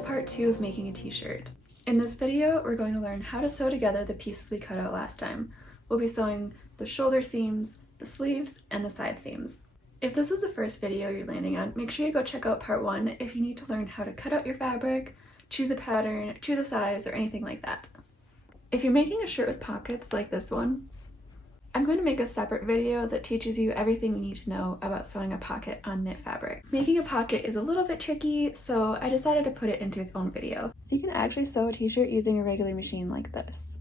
part 2 of making a t-shirt. In this video, we're going to learn how to sew together the pieces we cut out last time. We'll be sewing the shoulder seams, the sleeves, and the side seams. If this is the first video you're landing on, make sure you go check out part 1 if you need to learn how to cut out your fabric, choose a pattern, choose a size, or anything like that. If you're making a shirt with pockets like this one, I'm going to make a separate video that teaches you everything you need to know about sewing a pocket on knit fabric. Making a pocket is a little bit tricky, so I decided to put it into its own video. So you can actually sew a t-shirt using a regular machine like this.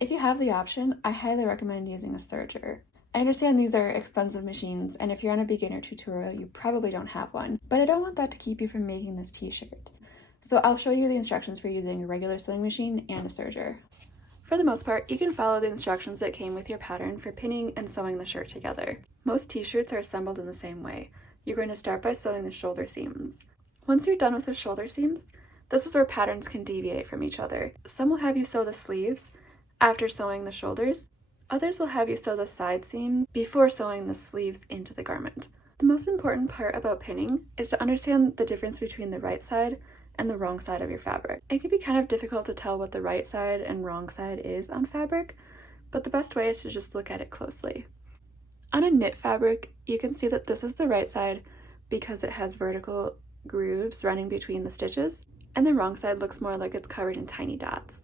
If you have the option, I highly recommend using a serger. I understand these are expensive machines, and if you're on a beginner tutorial, you probably don't have one, but I don't want that to keep you from making this t-shirt. So I'll show you the instructions for using a regular sewing machine and a serger. For the most part, you can follow the instructions that came with your pattern for pinning and sewing the shirt together. Most t-shirts are assembled in the same way. You're going to start by sewing the shoulder seams. Once you're done with the shoulder seams, this is where patterns can deviate from each other. Some will have you sew the sleeves after sewing the shoulders. Others will have you sew the side seams before sewing the sleeves into the garment. The most important part about pinning is to understand the difference between the right side and the wrong side of your fabric. It can be kind of difficult to tell what the right side and wrong side is on fabric, but the best way is to just look at it closely. On a knit fabric, you can see that this is the right side because it has vertical grooves running between the stitches, and the wrong side looks more like it's covered in tiny dots.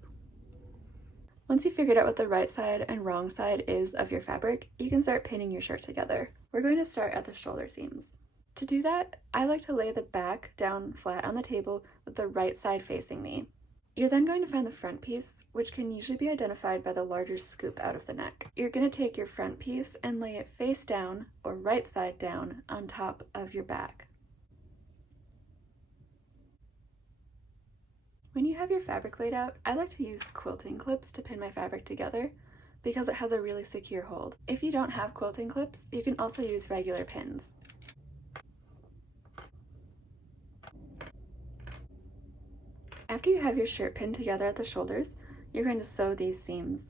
Once you've figured out what the right side and wrong side is of your fabric, you can start pinning your shirt together. We're going to start at the shoulder seams. To do that, I like to lay the back down flat on the table with the right side facing me. You're then going to find the front piece, which can usually be identified by the larger scoop out of the neck. You're going to take your front piece and lay it face down or right side down on top of your back. When you have your fabric laid out, I like to use quilting clips to pin my fabric together because it has a really secure hold. If you don't have quilting clips, you can also use regular pins. After you have your shirt pinned together at the shoulders, you're going to sew these seams.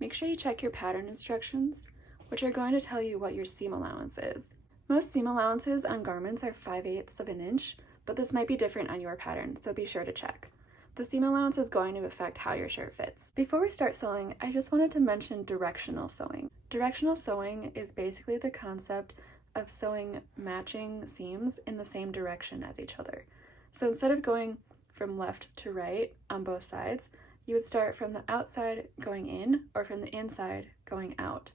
Make sure you check your pattern instructions, which are going to tell you what your seam allowance is. Most seam allowances on garments are 5/8 of an inch, but this might be different on your pattern, so be sure to check. The seam allowance is going to affect how your shirt fits. Before we start sewing, I just wanted to mention directional sewing. Directional sewing is basically the concept of sewing matching seams in the same direction as each other. So instead of going from left to right on both sides, you would start from the outside going in or from the inside going out.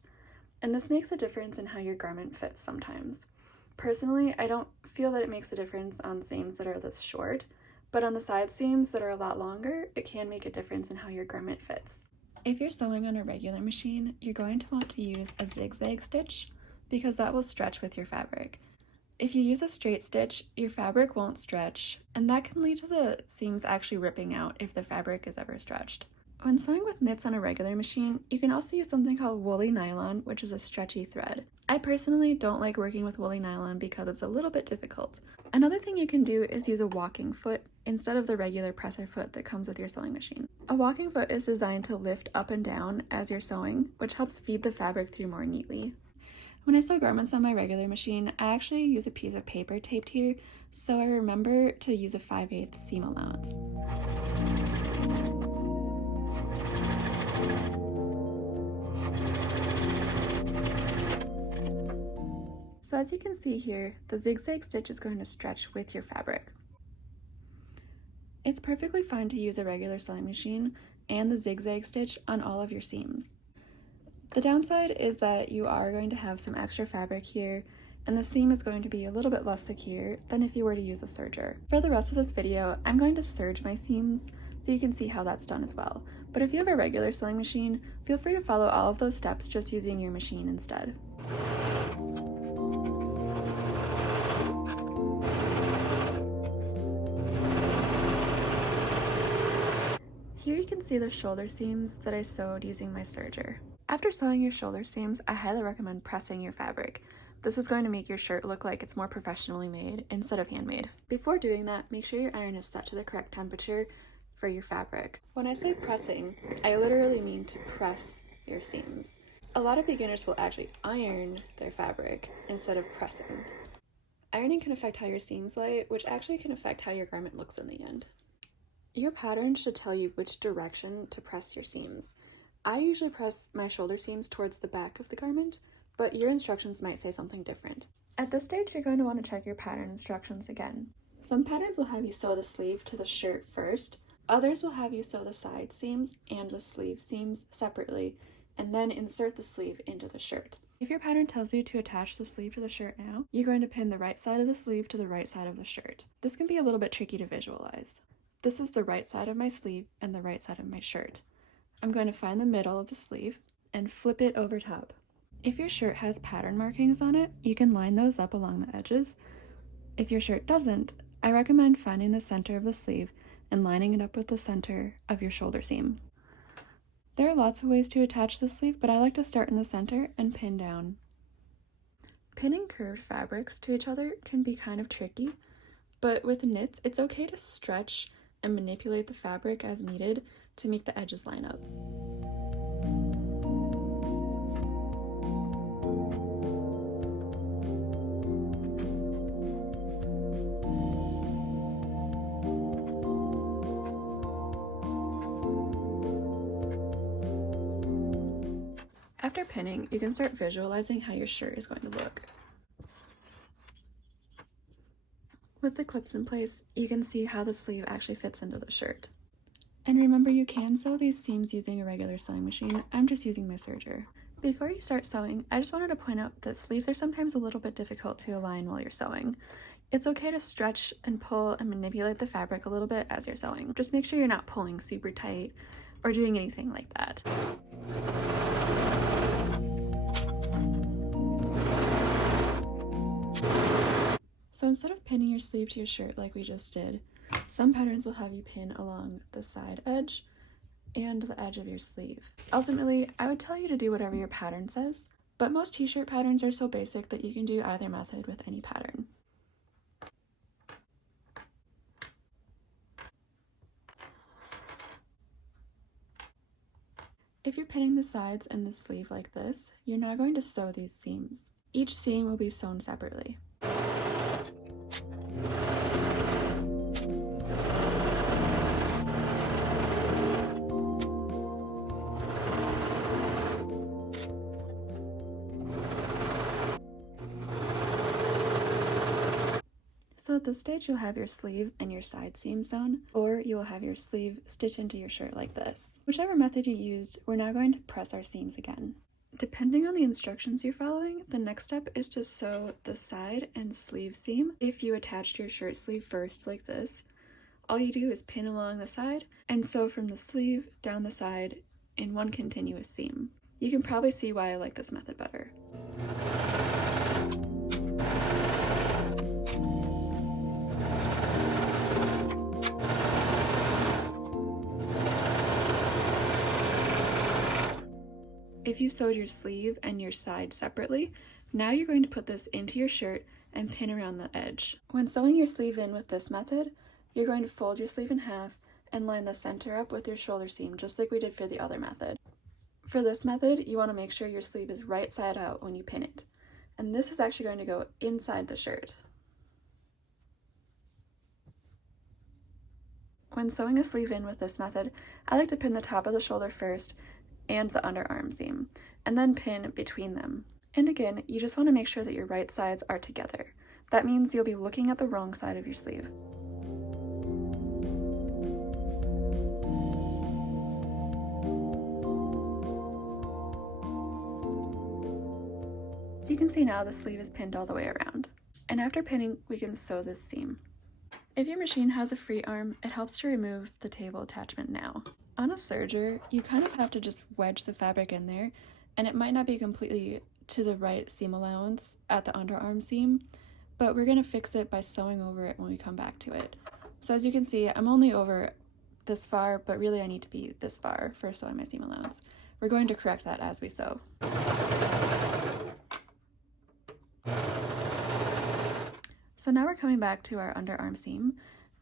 And this makes a difference in how your garment fits sometimes. Personally, I don't feel that it makes a difference on seams that are this short, but on the side seams that are a lot longer, it can make a difference in how your garment fits. If you're sewing on a regular machine, you're going to want to use a zigzag stitch because that will stretch with your fabric. If you use a straight stitch, your fabric won't stretch, and that can lead to the seams actually ripping out if the fabric is ever stretched. When sewing with knits on a regular machine, you can also use something called woolly nylon, which is a stretchy thread. I personally don't like working with woolly nylon because it's a little bit difficult. Another thing you can do is use a walking foot instead of the regular presser foot that comes with your sewing machine. A walking foot is designed to lift up and down as you're sewing, which helps feed the fabric through more neatly. When I sew garments on my regular machine, I actually use a piece of paper taped here, so I remember to use a 5/8 seam allowance. So as you can see here, the zigzag stitch is going to stretch with your fabric. It's perfectly fine to use a regular sewing machine and the zigzag stitch on all of your seams. The downside is that you are going to have some extra fabric here, and the seam is going to be a little bit less secure than if you were to use a serger. For the rest of this video, I'm going to serge my seams so you can see how that's done as well. But if you have a regular sewing machine, feel free to follow all of those steps just using your machine instead. Here you can see the shoulder seams that I sewed using my serger. After sewing your shoulder seams, I highly recommend pressing your fabric. This is going to make your shirt look like it's more professionally made instead of handmade. Before doing that, make sure your iron is set to the correct temperature for your fabric. When I say pressing, I literally mean to press your seams. A lot of beginners will actually iron their fabric instead of pressing. Ironing can affect how your seams lay, which actually can affect how your garment looks in the end. Your pattern should tell you which direction to press your seams. I usually press my shoulder seams towards the back of the garment, but your instructions might say something different. At this stage, you're going to want to check your pattern instructions again. Some patterns will have you sew the sleeve to the shirt first. Others will have you sew the side seams and the sleeve seams separately, and then insert the sleeve into the shirt. If your pattern tells you to attach the sleeve to the shirt now, you're going to pin the right side of the sleeve to the right side of the shirt. This can be a little bit tricky to visualize. This is the right side of my sleeve and the right side of my shirt. I'm going to find the middle of the sleeve and flip it over top. If your shirt has pattern markings on it, you can line those up along the edges. If your shirt doesn't, I recommend finding the center of the sleeve and lining it up with the center of your shoulder seam. There are lots of ways to attach the sleeve, but I like to start in the center and pin down. Pinning curved fabrics to each other can be kind of tricky, but with knits, it's okay to stretch and manipulate the fabric as needed to make the edges line up. After pinning, you can start visualizing how your shirt is going to look. With the clips in place, you can see how the sleeve actually fits into the shirt. And remember, you can sew these seams using a regular sewing machine. I'm just using my serger. Before you start sewing, I just wanted to point out that sleeves are sometimes a little bit difficult to align while you're sewing. It's okay to stretch and pull and manipulate the fabric a little bit as you're sewing. Just make sure you're not pulling super tight or doing anything like that. So instead of pinning your sleeve to your shirt like we just did, some patterns will have you pin along the side edge and the edge of your sleeve. Ultimately, I would tell you to do whatever your pattern says, but most t-shirt patterns are so basic that you can do either method with any pattern. If you're pinning the sides and the sleeve like this, you're now going to sew these seams. Each seam will be sewn separately. So at this stage, you'll have your sleeve and your side seam sewn, or you will have your sleeve stitched into your shirt like this. Whichever method you used, we're now going to press our seams again. Depending on the instructions you're following, the next step is to sew the side and sleeve seam. If you attached your shirt sleeve first like this, all you do is pin along the side and sew from the sleeve down the side in one continuous seam. You can probably see why I like this method better. If you sewed your sleeve and your side separately, now you're going to put this into your shirt and pin around the edge. When sewing your sleeve in with this method, you're going to fold your sleeve in half and line the center up with your shoulder seam, just like we did for the other method. For this method, you want to make sure your sleeve is right side out when you pin it. And this is actually going to go inside the shirt. When sewing a sleeve in with this method, I like to pin the top of the shoulder first and the underarm seam, and then pin between them. And again, you just want to make sure that your right sides are together. That means you'll be looking at the wrong side of your sleeve. So you can see now the sleeve is pinned all the way around. And after pinning, we can sew this seam. If your machine has a free arm, it helps to remove the table attachment now. On a serger, you kind of have to just wedge the fabric in there, and it might not be completely to the right seam allowance at the underarm seam, but we're going to fix it by sewing over it when we come back to it. So as you can see, I'm only over this far, but really I need to be this far for sewing my seam allowance. We're going to correct that as we sew. So now we're coming back to our underarm seam,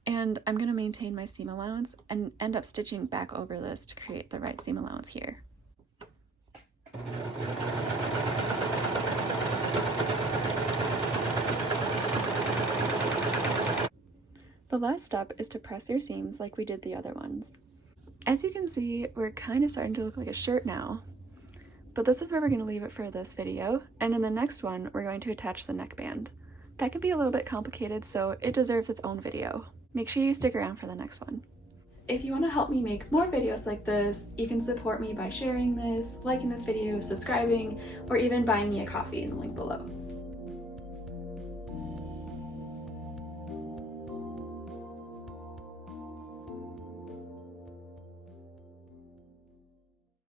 and I'm going to maintain my seam allowance and end up stitching back over this to create the right seam allowance here. The last step is to press your seams like we did the other ones. As you can see, we're kind of starting to look like a shirt now, but this is where we're going to leave it for this video, and in the next one, we're going to attach the neckband. That can be a little bit complicated, so it deserves its own video. Make sure you stick around for the next one. If you want to help me make more videos like this, you can support me by sharing this, liking this video, subscribing, or even buying me a coffee in the link below.